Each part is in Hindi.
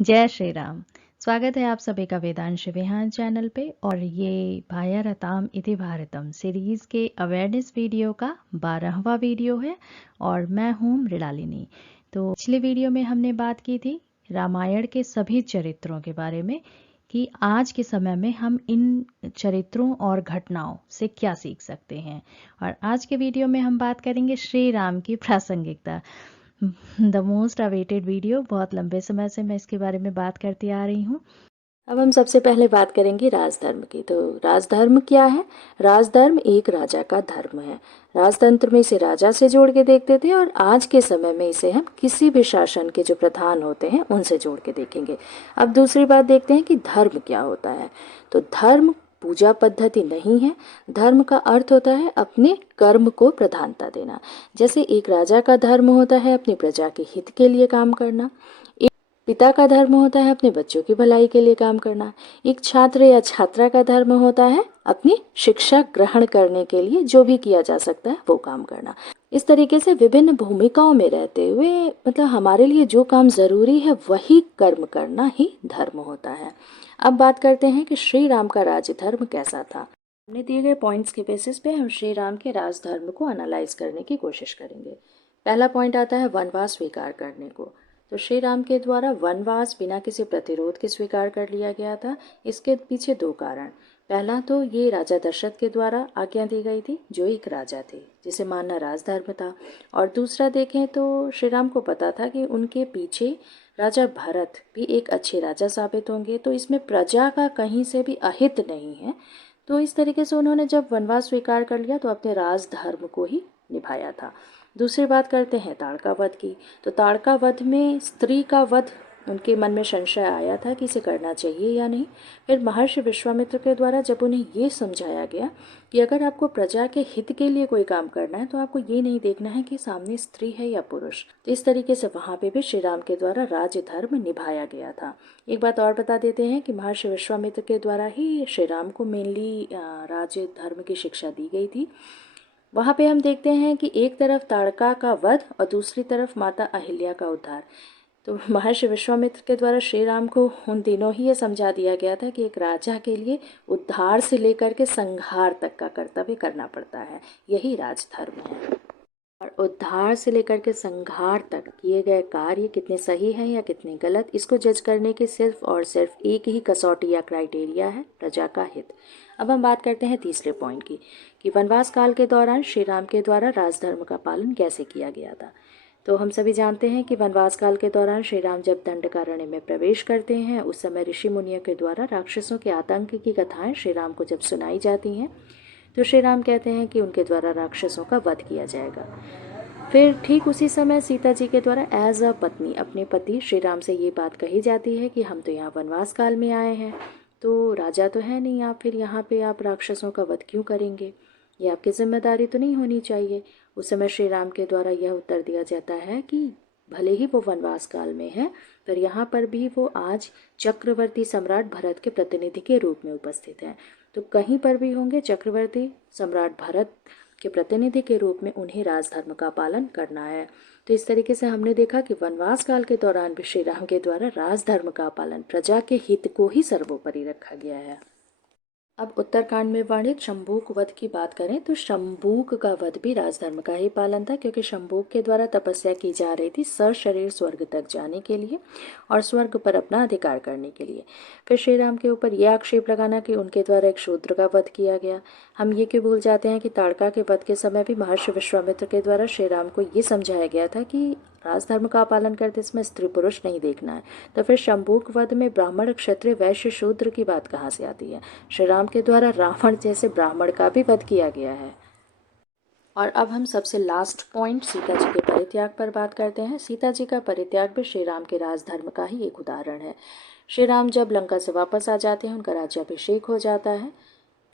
जय श्री राम। स्वागत है आप सभी का वेदांश विहान चैनल पे। और ये भायरताम इति भारतम सीरीज के अवेयरनेस वीडियो का 12वां वीडियो है और मैं हूँ मृणालिनी। तो पिछले वीडियो में हमने बात की थी रामायण के सभी चरित्रों के बारे में कि आज के समय में हम इन चरित्रों और घटनाओं से क्या सीख सकते हैं। और आज के वीडियो में हम बात करेंगे श्री राम की प्रासंगिकता, द मोस्ट अवेटेड वीडियो। बहुत लंबे समय से मैं इसके बारे में बात करती आ रही हूँ। अब हम सबसे पहले बात करेंगे राजधर्म की। तो राजधर्म क्या है? राजधर्म एक राजा का धर्म है। राजतंत्र में इसे राजा से जोड़ के देखते थे और आज के समय में इसे हम किसी भी शासन के जो प्रधान होते हैं उनसे जोड़ के देखेंगे। अब दूसरी बात देखते हैं कि धर्म क्या होता है। तो धर्म पूजा पद्धति नहीं है। धर्म का अर्थ होता है अपने कर्म को प्रधानता देना। जैसे एक राजा का धर्म होता है अपनी प्रजा के हित के लिए काम करना, एक पिता का धर्म होता है अपने बच्चों की भलाई के लिए काम करना, एक छात्र या छात्रा का धर्म होता है अपनी शिक्षा ग्रहण करने के लिए जो भी किया जा सकता है वो काम करना। इस तरीके से विभिन्न भूमिकाओं में रहते हुए मतलब हमारे लिए जो काम जरूरी है वही कर्म करना ही धर्म होता है। अब बात करते हैं कि श्री राम का राज धर्म कैसा था। हमने दिए गए पॉइंट्स के बेसिस पे हम श्री राम के राजधर्म को एनालाइज करने की कोशिश करेंगे। पहला पॉइंट आता है वनवास स्वीकार करने को। तो श्री राम के द्वारा वनवास बिना किसी प्रतिरोध के स्वीकार कर लिया गया था। इसके पीछे दो कारण। पहला तो ये राजा दशरथ के द्वारा आज्ञा दी गई थी, जो एक राजा थे जिसे मानना राजधर्म था। और दूसरा देखें तो श्री राम को पता था कि उनके पीछे राजा भरत भी एक अच्छे राजा साबित होंगे, तो इसमें प्रजा का कहीं से भी अहित नहीं है। तो इस तरीके से उन्होंने जब वनवास स्वीकार कर लिया तो अपने राजधर्म को ही निभाया था। दूसरी बात करते हैं ताड़का वध की। तो ताड़का वध में स्त्री का वध उनके मन में संशय आया था कि इसे करना चाहिए या नहीं। फिर महर्षि विश्वामित्र के द्वारा जब उन्हें ये समझाया गया कि अगर आपको प्रजा के हित के लिए कोई काम करना है तो आपको ये नहीं देखना है कि सामने स्त्री है या पुरुष, तो इस तरीके से वहाँ पे भी श्री राम के द्वारा राज्य धर्म निभाया गया था। एक बात और बता देते हैं कि महर्षि विश्वामित्र के द्वारा ही श्री राम को मेनली राज्य धर्म की शिक्षा दी गई थी। वहाँ पे हम देखते हैं कि एक तरफ ताड़का का वध और दूसरी तरफ माता अहिल्या का उद्धार। तो महर्षि विश्वामित्र के द्वारा श्री राम को उन दिनों ही ये समझा दिया गया था कि एक राजा के लिए उद्धार से लेकर के संहार तक का कर्तव्य करना पड़ता है, यही राजधर्म है। और उद्धार से लेकर के संहार तक किए गए कार्य कितने सही हैं या कितने गलत, इसको जज करने की सिर्फ और सिर्फ एक ही कसौटी या क्राइटेरिया है, प्रजा का हित। अब हम बात करते हैं तीसरे पॉइंट की कि वनवास काल के दौरान श्री राम के द्वारा राजधर्म का पालन कैसे किया गया था। तो हम सभी जानते हैं कि वनवास काल के दौरान श्री राम जब दंडकारण्य में प्रवेश करते हैं उस समय ऋषि मुनियों के द्वारा राक्षसों के आतंक की कथाएं श्री राम को जब सुनाई जाती हैं तो श्री राम कहते हैं कि उनके द्वारा राक्षसों का वध किया जाएगा। फिर ठीक उसी समय सीता जी के द्वारा एज अ पत्नी अपने पति श्री राम से ये बात कही जाती है कि हम तो यहाँ वनवास काल में आए हैं, तो राजा तो है नहीं आप, फिर यहाँ पे आप राक्षसों का वध क्यों करेंगे, ये आपकी जिम्मेदारी तो नहीं होनी चाहिए। उस समय श्री राम के द्वारा यह उत्तर दिया जाता है कि भले ही वो वनवास काल में है पर यहाँ पर भी वो आज चक्रवर्ती सम्राट भरत के प्रतिनिधि के रूप में उपस्थित हैं। तो कहीं पर भी होंगे चक्रवर्ती सम्राट भरत के प्रतिनिधि के रूप में उन्हें राजधर्म का पालन करना है। तो इस तरीके से हमने देखा कि वनवास काल के दौरान भी श्री राम के द्वारा राजधर्म का पालन, प्रजा के हित को ही सर्वोपरि रखा गया है। अब उत्तरकांड में वर्णित शंभूक वध की बात करें तो शंभूक का वध भी राजधर्म का ही पालन था, क्योंकि शंभूक के द्वारा तपस्या की जा रही थी सशरीर स्वर्ग तक जाने के लिए और स्वर्ग पर अपना अधिकार करने के लिए। फिर श्री राम के ऊपर यह आक्षेप लगाना कि उनके द्वारा एक शूद्र का वध किया गया। हम ये क्यों भूल जाते हैं कि ताड़का के वध के समय भी महर्षि विश्वामित्र के द्वारा श्री राम को ये समझाया गया था कि राजधर्म का पालन करते इसमें स्त्री पुरुष नहीं देखना है। तो फिर शंभूक वध में ब्राह्मण क्षत्रिय वैश्य शूद्र की बात कहाँ से आती है? श्री राम के द्वारा रावण जैसे ब्राह्मण का भी वध किया गया है। और अब हम सबसे लास्ट पॉइंट सीता जी के परित्याग पर बात करते हैं। सीता जी का परित्याग भी श्री राम के राजधर्म का ही एक उदाहरण है। श्री राम जब लंका से वापस आ जाते हैं उनका राज्याभिषेक हो जाता है।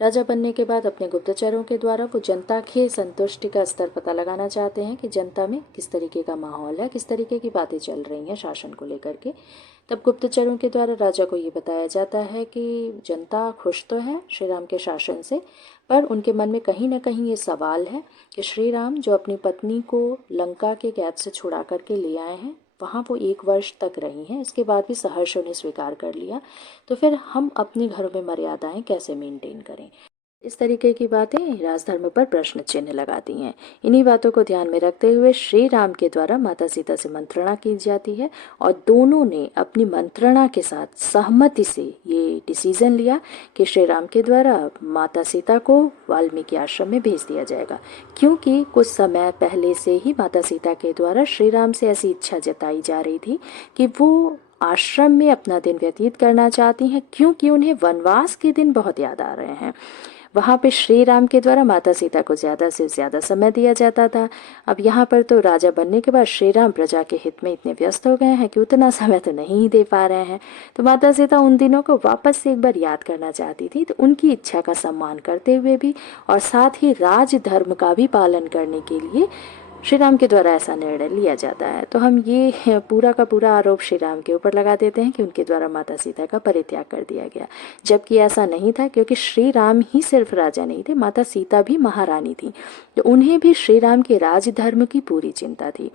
राजा बनने के बाद अपने गुप्तचरों के द्वारा वो जनता के संतुष्टि का स्तर पता लगाना चाहते हैं कि जनता में किस तरीके का माहौल है, किस तरीके की बातें चल रही हैं शासन को लेकर के। तब गुप्तचरों के द्वारा राजा को ये बताया जाता है कि जनता खुश तो है श्री राम के शासन से, पर उनके मन में कहीं ना कहीं ये सवाल है कि श्री राम जो अपनी पत्नी को लंका के कैद से छुड़ा करके ले आए हैं वहाँ वो 1 वर्ष तक रही हैं। इसके बाद भी सहर्ष उन्हें स्वीकार कर लिया। तो फिर हम अपने घरों में मर्यादाएं कैसे मेंटेन करें? इस तरीके की बातें राजधर्म पर प्रश्न चिन्ह लगाती हैं। इन्हीं बातों को ध्यान में रखते हुए श्री राम के द्वारा माता सीता से मंत्रणा की जाती है और दोनों ने अपनी मंत्रणा के साथ सहमति से ये डिसीजन लिया कि श्री राम के द्वारा माता सीता को वाल्मीकि आश्रम में भेज दिया जाएगा, क्योंकि कुछ समय पहले से ही माता सीता के द्वारा श्री राम से ऐसी इच्छा जताई जा रही थी कि वो आश्रम में अपना दिन व्यतीत करना चाहती हैं, क्योंकि उन्हें वनवास के दिन बहुत याद आ रहे हैं। वहाँ पे श्री राम के द्वारा माता सीता को ज़्यादा से ज़्यादा समय दिया जाता था। अब यहाँ पर तो राजा बनने के बाद श्री राम प्रजा के हित में इतने व्यस्त हो गए हैं कि उतना समय तो नहीं दे पा रहे हैं। तो माता सीता उन दिनों को वापस से एक बार याद करना चाहती थी। तो उनकी इच्छा का सम्मान करते हुए भी और साथ ही राज धर्म का भी पालन करने के लिए श्री राम के द्वारा ऐसा निर्णय लिया जाता है। तो हम ये पूरा का पूरा आरोप श्री राम के ऊपर लगा देते हैं कि उनके द्वारा माता सीता का परित्याग कर दिया गया, जबकि ऐसा नहीं था, क्योंकि श्री राम ही सिर्फ राजा नहीं थे, माता सीता भी महारानी थी। तो उन्हें भी श्री राम के राजधर्म की पूरी चिंता थी।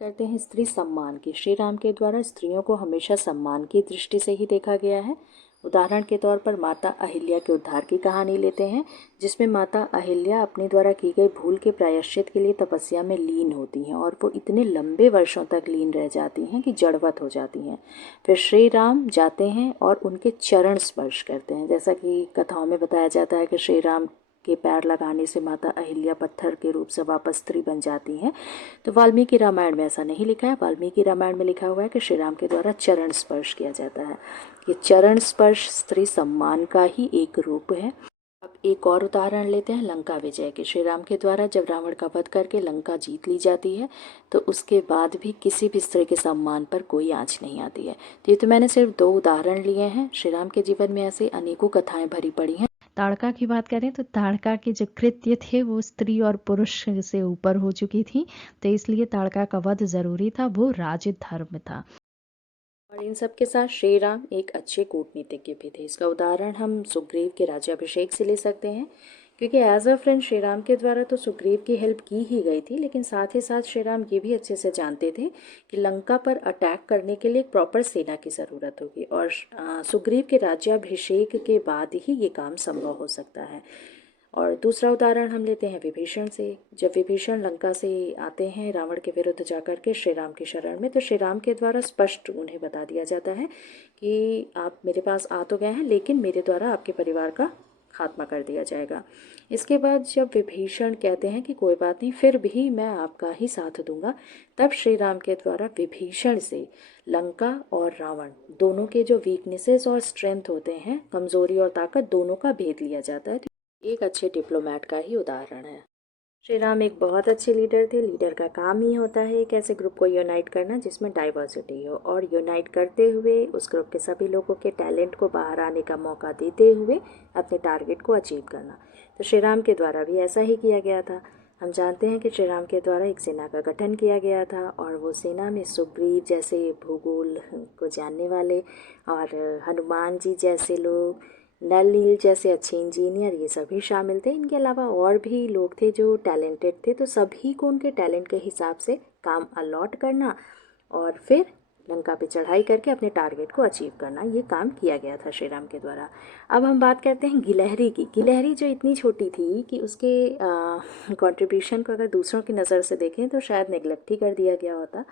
करते हैं स्त्री सम्मान की। श्री राम के द्वारा स्त्रियों को हमेशा सम्मान की दृष्टि से ही देखा गया है। उदाहरण के तौर पर माता अहिल्या के उद्धार की कहानी लेते हैं, जिसमें माता अहिल्या अपने द्वारा की गई भूल के प्रायश्चित के लिए तपस्या में लीन होती हैं और वो इतने लंबे वर्षों तक लीन रह जाती हैं कि जड़वत हो जाती हैं। फिर श्री राम जाते हैं और उनके चरण स्पर्श करते हैं। जैसा कि कथाओं में बताया जाता है कि श्री राम के पैर लगाने से माता अहिल्या पत्थर के रूप से वापस स्त्री बन जाती हैं। तो वाल्मीकि रामायण में ऐसा नहीं लिखा है। वाल्मीकि रामायण में लिखा हुआ है कि श्री राम के द्वारा चरण स्पर्श किया जाता है। ये चरण स्पर्श स्त्री सम्मान का ही एक रूप है। अब एक और उदाहरण लेते हैं लंका विजय के। श्री राम के द्वारा जब रावण का वध करके लंका जीत ली जाती है, तो उसके बाद भी किसी भी स्त्री के सम्मान पर कोई आँच नहीं आती है। तो ये तो मैंने सिर्फ 2 उदाहरण लिए हैं। श्री राम के जीवन में ऐसे अनेकों कथाएं भरी पड़ी हैं। ताड़का की बात करें तो ताड़का के जो कृत्य थे वो स्त्री और पुरुष से ऊपर हो चुकी थी, तो इसलिए ताड़का का वध जरूरी था, वो राजधर्म था। और इन सब के साथ श्री राम एक अच्छे कूटनीतिज्ञ भी थे। इसका उदाहरण हम सुग्रीव के राज्याभिषेक से ले सकते हैं, क्योंकि as a friend Shri Ram के द्वारा तो सुग्रीव की हेल्प की ही गई थी, लेकिन साथ ही साथ श्री राम ये भी अच्छे से जानते थे कि लंका पर अटैक करने के लिए एक प्रॉपर सेना की ज़रूरत होगी और सुग्रीव के राज्याभिषेक के बाद ही ये काम संभव हो सकता है। और दूसरा उदाहरण हम लेते हैं विभीषण से। जब विभीषण लंका से आते हैं रावण के विरुद्ध जाकर के श्री राम की शरण में, तो श्री राम के द्वारा स्पष्ट उन्हें बता दिया जाता है कि आप मेरे पास आ तो गए हैं, लेकिन मेरे द्वारा आपके परिवार का खात्मा कर दिया जाएगा। इसके बाद जब विभीषण कहते हैं कि कोई बात नहीं, फिर भी मैं आपका ही साथ दूंगा, तब श्री राम के द्वारा विभीषण से लंका और रावण दोनों के जो वीकनेसेस और स्ट्रेंथ होते हैं, कमज़ोरी और ताकत, दोनों का भेद लिया जाता है। एक अच्छे डिप्लोमेट का ही उदाहरण है। श्री राम एक बहुत अच्छे लीडर थे। लीडर का काम ही होता है एक ऐसे ग्रुप को यूनाइट करना जिसमें डाइवर्सिटी हो, और यूनाइट करते हुए उस ग्रुप के सभी लोगों के टैलेंट को बाहर आने का मौका देते हुए अपने टारगेट को अचीव करना। तो श्री राम के द्वारा भी ऐसा ही किया गया था। हम जानते हैं कि श्री राम के द्वारा एक सेना का गठन किया गया था, और वो सेना में सुग्रीव जैसे भूगोल को जानने वाले और हनुमान जी जैसे लोग, नल नील जैसे अच्छे इंजीनियर, ये सभी शामिल थे। इनके अलावा और भी लोग थे जो टैलेंटेड थे। तो सभी को उनके टैलेंट के हिसाब से काम अलॉट करना और फिर लंका पे चढ़ाई करके अपने टारगेट को अचीव करना, ये काम किया गया था श्री राम के द्वारा। अब हम बात करते हैं गिलहरी की। गिलहरी जो इतनी छोटी थी कि उसके कंट्रीब्यूशन को अगर दूसरों की नज़र से देखें तो शायद नेग्लेक्ट ही कर दिया गया होता।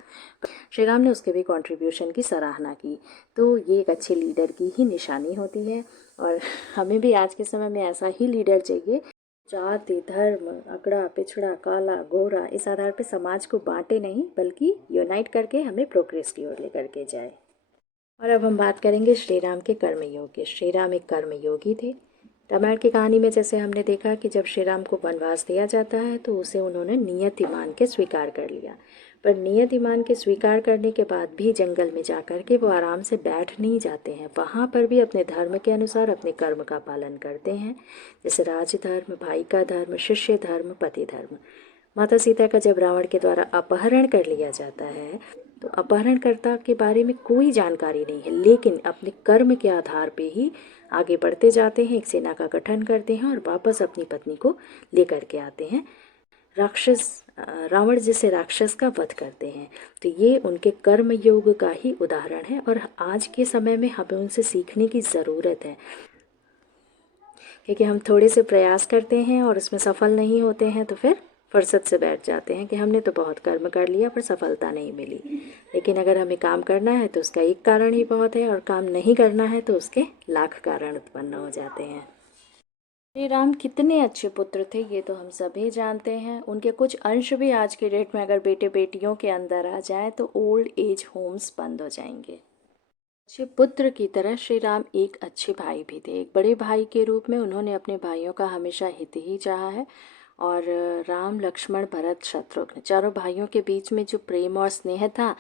श्री राम ने उसके भी कंट्रीब्यूशन की सराहना की। तो ये एक अच्छे लीडर की ही निशानी होती है, और हमें भी आज के समय में ऐसा ही लीडर चाहिए। जाति, धर्म, अगड़ा, पिछड़ा, काला, गोरा, इस आधार पे समाज को बांटे नहीं, बल्कि यूनाइट करके हमें प्रोग्रेस की ओर लेकर के जाए। और अब हम बात करेंगे श्री राम के कर्मयोग की। श्री राम एक कर्मयोगी थे। रामायण की कहानी में जैसे हमने देखा कि जब श्री राम को वनवास दिया जाता है तो उसे उन्होंने नियति मान के स्वीकार कर लिया, पर नियति मान के स्वीकार करने के बाद भी जंगल में जाकर के वो आराम से बैठ नहीं जाते हैं। वहाँ पर भी अपने धर्म के अनुसार अपने कर्म का पालन करते हैं, जैसे राजधर्म, भाई का धर्म, शिष्य धर्म, पति धर्म। माता सीता का जब रावण के द्वारा अपहरण कर लिया जाता है तो अपहरणकर्ता के बारे में कोई जानकारी नहीं है, लेकिन अपने कर्म के आधार पे ही आगे बढ़ते जाते हैं, एक सेना का गठन करते हैं और वापस अपनी पत्नी को लेकर के आते हैं। रावण जैसे राक्षस का वध करते हैं। तो ये उनके कर्म योग का ही उदाहरण है और आज के समय में हमें उनसे सीखने की ज़रूरत है, क्योंकि हम थोड़े से प्रयास करते हैं और उसमें सफल नहीं होते हैं तो फिर फुर्सत से बैठ जाते हैं कि हमने तो बहुत कर्म कर लिया पर सफलता नहीं मिली। लेकिन अगर हमें काम करना है तो उसका एक कारण ही बहुत है, और काम नहीं करना है तो उसके लाख कारण उत्पन्न हो जाते हैं। श्री राम कितने अच्छे पुत्र थे ये तो हम सभी जानते हैं। उनके कुछ अंश भी आज के डेट में अगर बेटे बेटियों के अंदर आ जाए तो ओल्ड एज होम्स बंद हो जाएंगे। अच्छे पुत्र की तरह श्री राम एक अच्छे भाई भी थे। एक बड़े भाई के रूप में उन्होंने अपने भाइयों का हमेशा हित ही चाहा है। और राम लक्ष्मण भरत शत्रुघ्न चारों भाइयों के बीच में जो प्रेम और स्नेह था,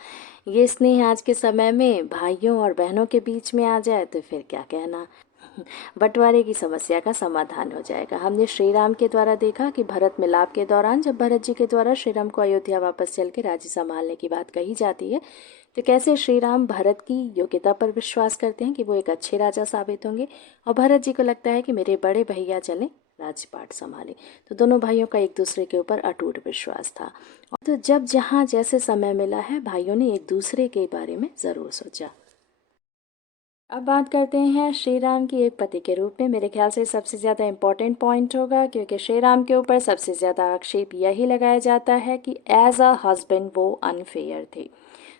ये स्नेह आज के समय में भाइयों और बहनों के बीच में आ जाए तो फिर क्या कहना। बंटवारे की समस्या का समाधान हो जाएगा। हमने श्री राम के द्वारा देखा कि भरत मिलाप के दौरान जब भरत जी के द्वारा श्री राम को अयोध्या वापस चल के राज्य संभालने की बात कही जाती है, तो कैसे श्री राम भरत की योग्यता पर विश्वास करते हैं कि वो एक अच्छे राजा साबित होंगे, और भरत जी को लगता है कि मेरे बड़े भैया चलें राजपाट संभाले। तो दोनों भाइयों का एक दूसरे के ऊपर अटूट विश्वास था। और तो जब जहाँ जैसे समय मिला है, भाइयों ने एक दूसरे के बारे में ज़रूर सोचा। अब बात करते हैं श्री राम की एक पति के रूप में। मेरे ख्याल से सबसे ज़्यादा इम्पोर्टेंट पॉइंट होगा, क्योंकि श्री राम के ऊपर सबसे ज़्यादा आक्षेप यही लगाया जाता है कि एज अ हस्बैंड वो अनफेयर थे।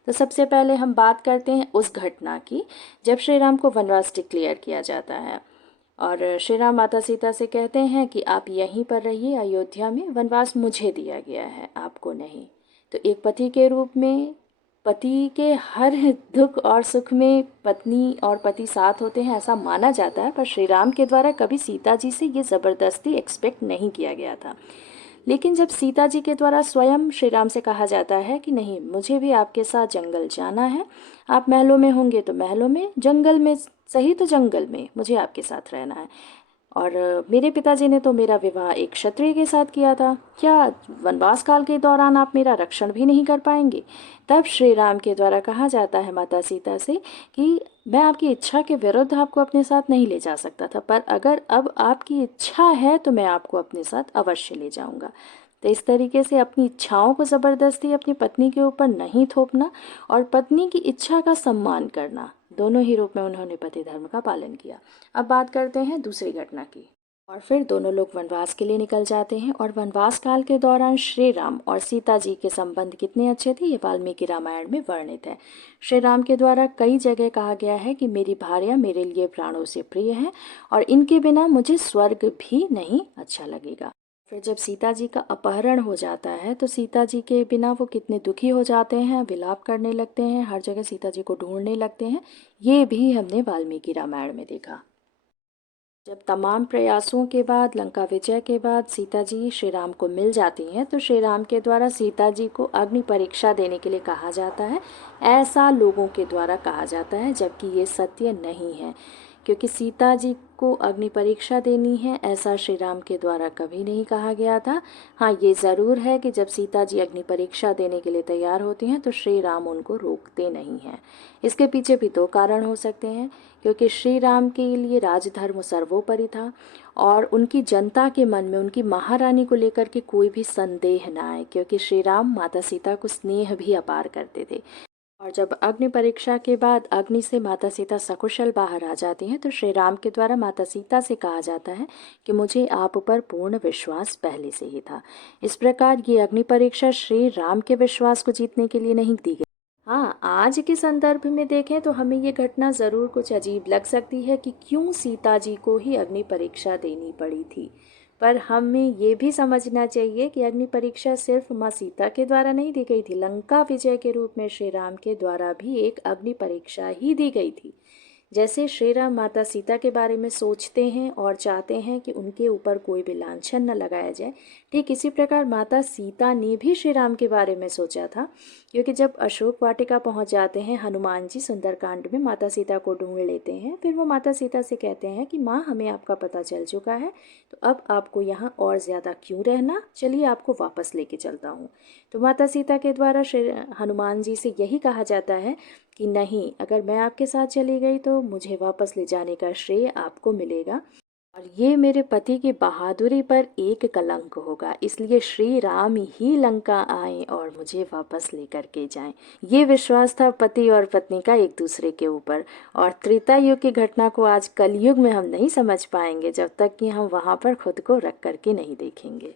तो सबसे पहले हम बात करते हैं उस घटना की जब श्री राम को वनवास डिक्लेयर किया जाता है, और श्री राम माता सीता से कहते हैं कि आप यहीं पर रहिए अयोध्या में, वनवास मुझे दिया गया है, आपको नहीं। तो एक पति के रूप में पति के हर दुख और सुख में पत्नी और पति साथ होते हैं, ऐसा माना जाता है। पर श्री राम के द्वारा कभी सीता जी से ये ज़बरदस्ती एक्सपेक्ट नहीं किया गया था। लेकिन जब सीता जी के द्वारा स्वयं श्री राम से कहा जाता है कि नहीं, मुझे भी आपके साथ जंगल जाना है, आप महलों में होंगे तो महलों में, जंगल में सही तो जंगल में, मुझे आपके साथ रहना है। और मेरे पिताजी ने तो मेरा विवाह एक क्षत्रिय के साथ किया था, क्या वनवास काल के दौरान आप मेरा रक्षण भी नहीं कर पाएंगे? तब श्री राम के द्वारा कहा जाता है माता सीता से कि मैं आपकी इच्छा के विरुद्ध आपको अपने साथ नहीं ले जा सकता था, पर अगर अब आपकी इच्छा है तो मैं आपको अपने साथ अवश्य ले जाऊंगा। तो इस तरीके से अपनी इच्छाओं को ज़बरदस्ती अपनी पत्नी के ऊपर नहीं थोपना और पत्नी की इच्छा का सम्मान करना, दोनों ही रूप में उन्होंने पति धर्म का पालन किया। अब बात करते हैं दूसरी घटना की। और फिर दोनों लोग वनवास के लिए निकल जाते हैं, और वनवास काल के दौरान श्री राम और सीता जी के संबंध कितने अच्छे थे ये वाल्मीकि रामायण में वर्णित है। श्री राम के द्वारा कई जगह कहा गया है कि मेरी भार्या मेरे लिए प्राणों से प्रिय है और इनके बिना मुझे स्वर्ग भी नहीं अच्छा लगेगा। फिर जब सीता जी का अपहरण हो जाता है तो सीता जी के बिना वो कितने दुखी हो जाते हैं, विलाप करने लगते हैं, हर जगह सीता जी को ढूंढने लगते हैं। ये भी हमने वाल्मीकि रामायण में देखा। जब तमाम प्रयासों के बाद, लंका विजय के बाद सीता जी श्री राम को मिल जाती हैं, तो श्री राम के द्वारा सीता जी को अग्नि परीक्षा देने के लिए कहा जाता है। ऐसा लोगों के द्वारा कहा जाता है, जबकि ये सत्य नहीं है, क्योंकि सीता जी को अग्नि परीक्षा देनी है ऐसा श्री राम के द्वारा कभी नहीं कहा गया था। हाँ, ये ज़रूर है कि जब सीता जी अग्नि परीक्षा देने के लिए तैयार होती हैं तो श्री राम उनको रोकते नहीं हैं। इसके पीछे भी दो कारण हो सकते हैं, क्योंकि श्री राम के लिए राजधर्म सर्वोपरि था और उनकी जनता के मन में उनकी महारानी को लेकर के कोई भी संदेह ना आए, क्योंकि श्री राम माता सीता को स्नेह भी अपार करते थे। और जब अग्नि परीक्षा के बाद अग्नि से माता सीता सकुशल बाहर आ जाती हैं, तो श्री राम के द्वारा माता सीता से कहा जाता है कि मुझे आप पर पूर्ण विश्वास पहले से ही था। इस प्रकार ये अग्नि परीक्षा श्री राम के विश्वास को जीतने के लिए नहीं दी गई। हाँ, आज के संदर्भ में देखें तो हमें ये घटना ज़रूर कुछ अजीब लग सकती है कि क्यों सीता जी को ही अग्नि परीक्षा देनी पड़ी थी, पर हमें ये भी समझना चाहिए कि अग्नि परीक्षा सिर्फ माँ सीता के द्वारा नहीं दी गई थी, लंका विजय के रूप में श्री राम के द्वारा भी एक अग्नि परीक्षा ही दी गई थी। जैसे श्री राम माता सीता के बारे में सोचते हैं और चाहते हैं कि उनके ऊपर कोई भी लांछन न लगाया जाए, ठीक इसी प्रकार माता सीता ने भी श्री राम के बारे में सोचा था। क्योंकि जब अशोक वाटिका पहुंच जाते हैं, हनुमान जी सुंदरकांड में माता सीता को ढूंढ लेते हैं, फिर वो माता सीता से कहते हैं कि माँ, हमें आपका पता चल चुका है, तो अब आपको यहाँ और ज़्यादा क्यों रहना, चलिए आपको वापस लेके चलता हूँ। तो माता सीता के द्वारा श्री हनुमान जी से यही कहा जाता है कि नहीं, अगर मैं आपके साथ चली गई तो मुझे वापस ले जाने का श्रेय आपको मिलेगा। और ये मेरे पति की बहादुरी पर एक कलंक होगा, इसलिए श्री राम ही लंका आए और मुझे वापस लेकर के जाएं। ये विश्वास था पति और पत्नी का एक दूसरे के ऊपर। और त्रेता युग की घटना को आज कलयुग में हम नहीं समझ पाएंगे जब तक कि हम वहाँ पर खुद को रख करके नहीं देखेंगे।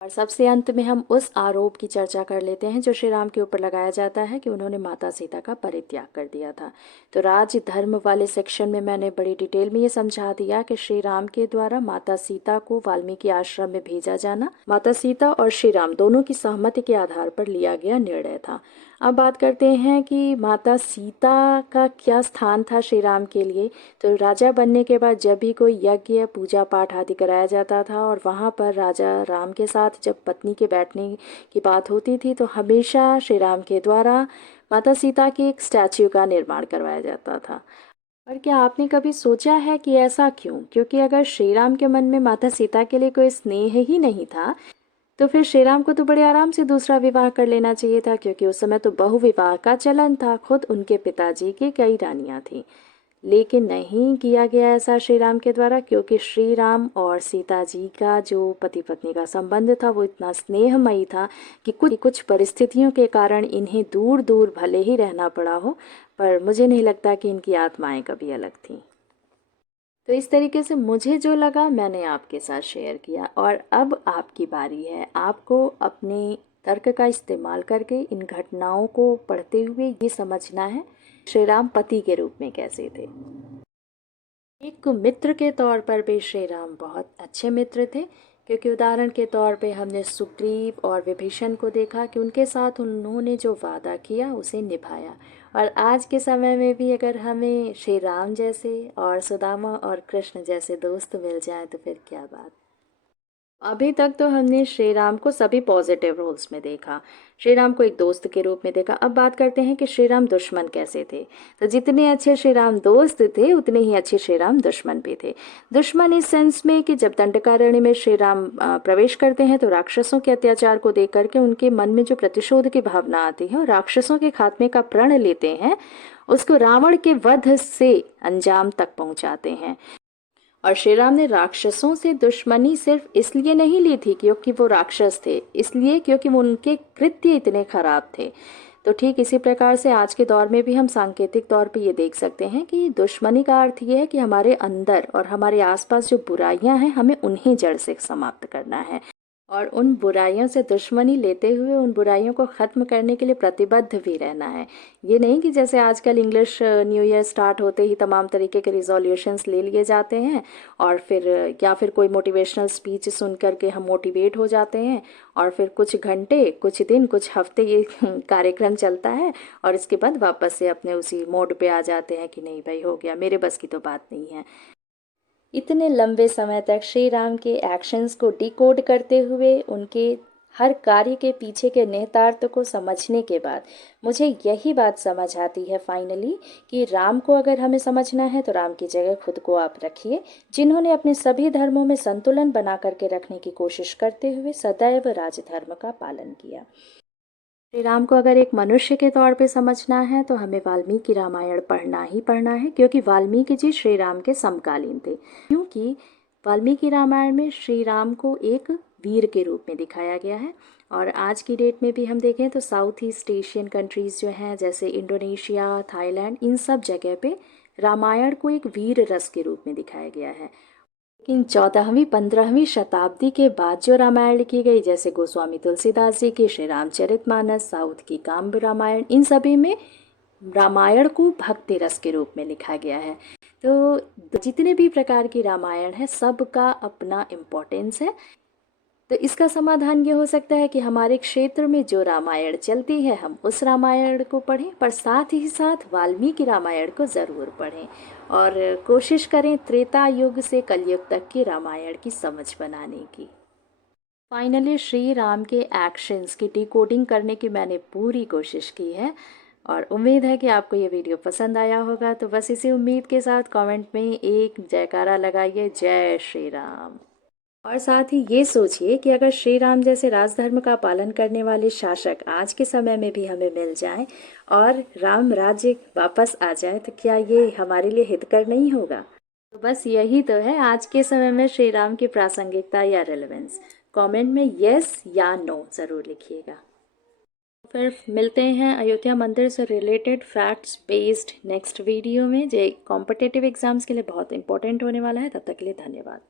और सबसे अंत में हम उस आरोप की चर्चा कर लेते हैं जो श्री राम के ऊपर लगाया जाता है कि उन्होंने माता सीता का परित्याग कर दिया था। तो राज धर्म वाले सेक्शन में मैंने बड़ी डिटेल में ये समझा दिया कि श्री राम के द्वारा माता सीता को वाल्मीकि आश्रम में भेजा जाना माता सीता और श्री राम दोनों की सहमति के आधार पर लिया गया निर्णय था। अब बात करते हैं कि माता सीता का क्या स्थान था श्री राम के लिए। तो राजा बनने के बाद जब भी कोई यज्ञ पूजा पाठ आदि कराया जाता था और वहाँ पर राजा राम के साथ जब पत्नी के बैठने की बात होती थी तो हमेशा श्री राम के द्वारा माता सीता के एक स्टैच्यू का निर्माण करवाया जाता था। और क्या आपने कभी सोचा है कि ऐसा क्यों? क्योंकि अगर श्री राम के मन में माता सीता के लिए कोई स्नेह ही नहीं था तो फिर श्री राम को तो बड़े आराम से दूसरा विवाह कर लेना चाहिए था, क्योंकि उस समय तो बहुविवाह का चलन था। खुद उनके पिताजी की कई रानियां थीं, लेकिन नहीं किया गया ऐसा श्री राम के द्वारा, क्योंकि श्री राम और सीता जी का जो पति पत्नी का संबंध था वो इतना स्नेहमयी था कि कुछ परिस्थितियों के कारण इन्हें दूर दूर भले ही रहना पड़ा हो, पर मुझे नहीं लगता कि इनकी आत्माएं कभी अलग थीं। तो इस तरीके से मुझे जो लगा मैंने आपके साथ शेयर किया। और अब आपकी बारी है, आपको अपने तर्क का इस्तेमाल करके इन घटनाओं को पढ़ते हुए ये समझना है श्री राम पति के रूप में कैसे थे। एक मित्र के तौर पर भी श्री राम बहुत अच्छे मित्र थे, क्योंकि उदाहरण के तौर पे हमने सुग्रीव और विभीषण को देखा कि उनके साथ उन्होंने जो वादा किया उसे निभाया। और आज के समय में भी अगर हमें श्री राम जैसे और सुदामा और कृष्ण जैसे दोस्त मिल जाएं तो फिर क्या बात। अभी तक तो हमने श्री राम को सभी पॉजिटिव रोल्स में देखा, श्री राम को एक दोस्त के रूप में देखा। अब बात करते हैं कि श्री राम दुश्मन कैसे थे। तो जितने अच्छे श्री राम दोस्त थे उतने ही अच्छे श्री राम दुश्मन भी थे। दुश्मन इस सेंस में कि जब दंडकारण्य में श्री राम प्रवेश करते हैं तो राक्षसों के अत्याचार को देख करके उनके मन में जो प्रतिशोध की भावना आती है और राक्षसों के खात्मे का प्रण लेते हैं, उसको रावण के वध से अंजाम तक पहुंचाते हैं। और श्री राम ने राक्षसों से दुश्मनी सिर्फ इसलिए नहीं ली थी क्योंकि वो राक्षस थे, इसलिए क्योंकि उनके कृत्य इतने खराब थे। तो ठीक इसी प्रकार से आज के दौर में भी हम सांकेतिक तौर पे ये देख सकते हैं कि दुश्मनी का अर्थ ये है कि हमारे अंदर और हमारे आसपास जो बुराइयां हैं हमें उन्हें जड़ से समाप्त करना है और उन बुराइयों से दुश्मनी लेते हुए उन बुराइयों को ख़त्म करने के लिए प्रतिबद्ध भी रहना है। ये नहीं कि जैसे आजकल इंग्लिश न्यू ईयर स्टार्ट होते ही तमाम तरीके के रिजोल्यूशंस ले लिए जाते हैं और फिर या फिर कोई मोटिवेशनल स्पीच सुन करके हम मोटिवेट हो जाते हैं और फिर कुछ घंटे कुछ दिन कुछ हफ्ते ये कार्यक्रम चलता है और इसके बाद वापस से अपने उसी मोड पे आ जाते हैं कि नहीं भाई हो गया, मेरे बस की तो बात नहीं है। इतने लंबे समय तक श्री राम के एक्शंस को डिकोड करते हुए उनके हर कार्य के पीछे के निहितार्थ को समझने के बाद मुझे यही बात समझ आती है फाइनली कि राम को अगर हमें समझना है तो राम की जगह खुद को आप रखिए, जिन्होंने अपने सभी धर्मों में संतुलन बना करके रखने की कोशिश करते हुए सदैव राजधर्म का पालन किया। श्री राम को अगर एक मनुष्य के तौर पे समझना है तो हमें वाल्मीकि रामायण पढ़ना ही पढ़ना है, क्योंकि वाल्मीकि जी श्री राम के समकालीन थे। क्योंकि वाल्मीकि रामायण में श्री राम को एक वीर के रूप में दिखाया गया है। और आज की डेट में भी हम देखें तो साउथ ईस्ट एशियन कंट्रीज़ जो हैं जैसे इंडोनेशिया, थाईलैंड, इन सब जगह पे रामायण को एक वीर रस के रूप में दिखाया गया है। लेकिन 14वीं 15वीं शताब्दी के बाद जो रामायण लिखी गई, जैसे गोस्वामी तुलसीदास जी की श्री रामचरितमानस, साउथ की काम्ब रामायण, इन सभी में रामायण को भक्ति रस के रूप में लिखा गया है। तो जितने भी प्रकार की रामायण है सबका अपना इम्पोर्टेंस है। तो इसका समाधान ये हो सकता है कि हमारे क्षेत्र में जो रामायण चलती है हम उस रामायण को पढ़ें, पर साथ ही साथ वाल्मीकि रामायण को ज़रूर पढ़ें और कोशिश करें त्रेता युग से कलयुग तक की रामायण की समझ बनाने की। फाइनली श्री राम के एक्शंस की डिकोडिंग करने की मैंने पूरी कोशिश की है और उम्मीद है कि आपको ये वीडियो पसंद आया होगा। तो बस इसी उम्मीद के साथ कमेंट में एक जयकारा लगाइए, जय श्री राम। और साथ ही ये सोचिए कि अगर श्री राम जैसे राजधर्म का पालन करने वाले शासक आज के समय में भी हमें मिल जाएं और राम राज्य वापस आ जाए तो क्या ये हमारे लिए हितकर नहीं होगा। तो बस यही तो है आज के समय में श्री राम की प्रासंगिकता या रेलेवेंस। कमेंट में यस या नो ज़रूर लिखिएगा। फिर मिलते हैं अयोध्या मंदिर से related facts based next video में, जो कॉम्पिटिटिव एग्जाम्स के लिए बहुत इंपॉर्टेंट होने वाला है। तब तक के लिए धन्यवाद।